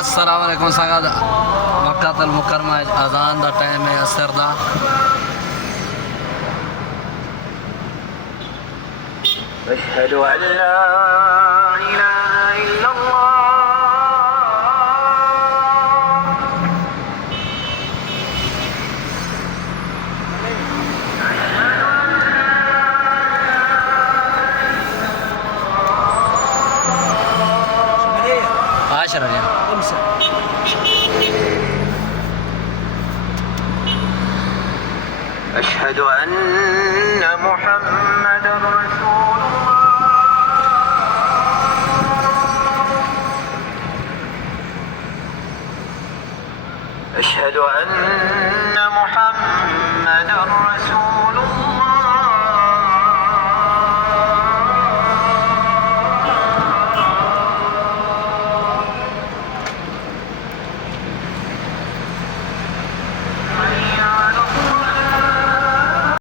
अस्सलाम वालेकुम संगत मक्कातुल मुकरमा अजान दा टाइम है असर दा أشهد أن لا إله إلا الله عشرة يعني خمسة أشهد أن محمد رسول الله أشهد أن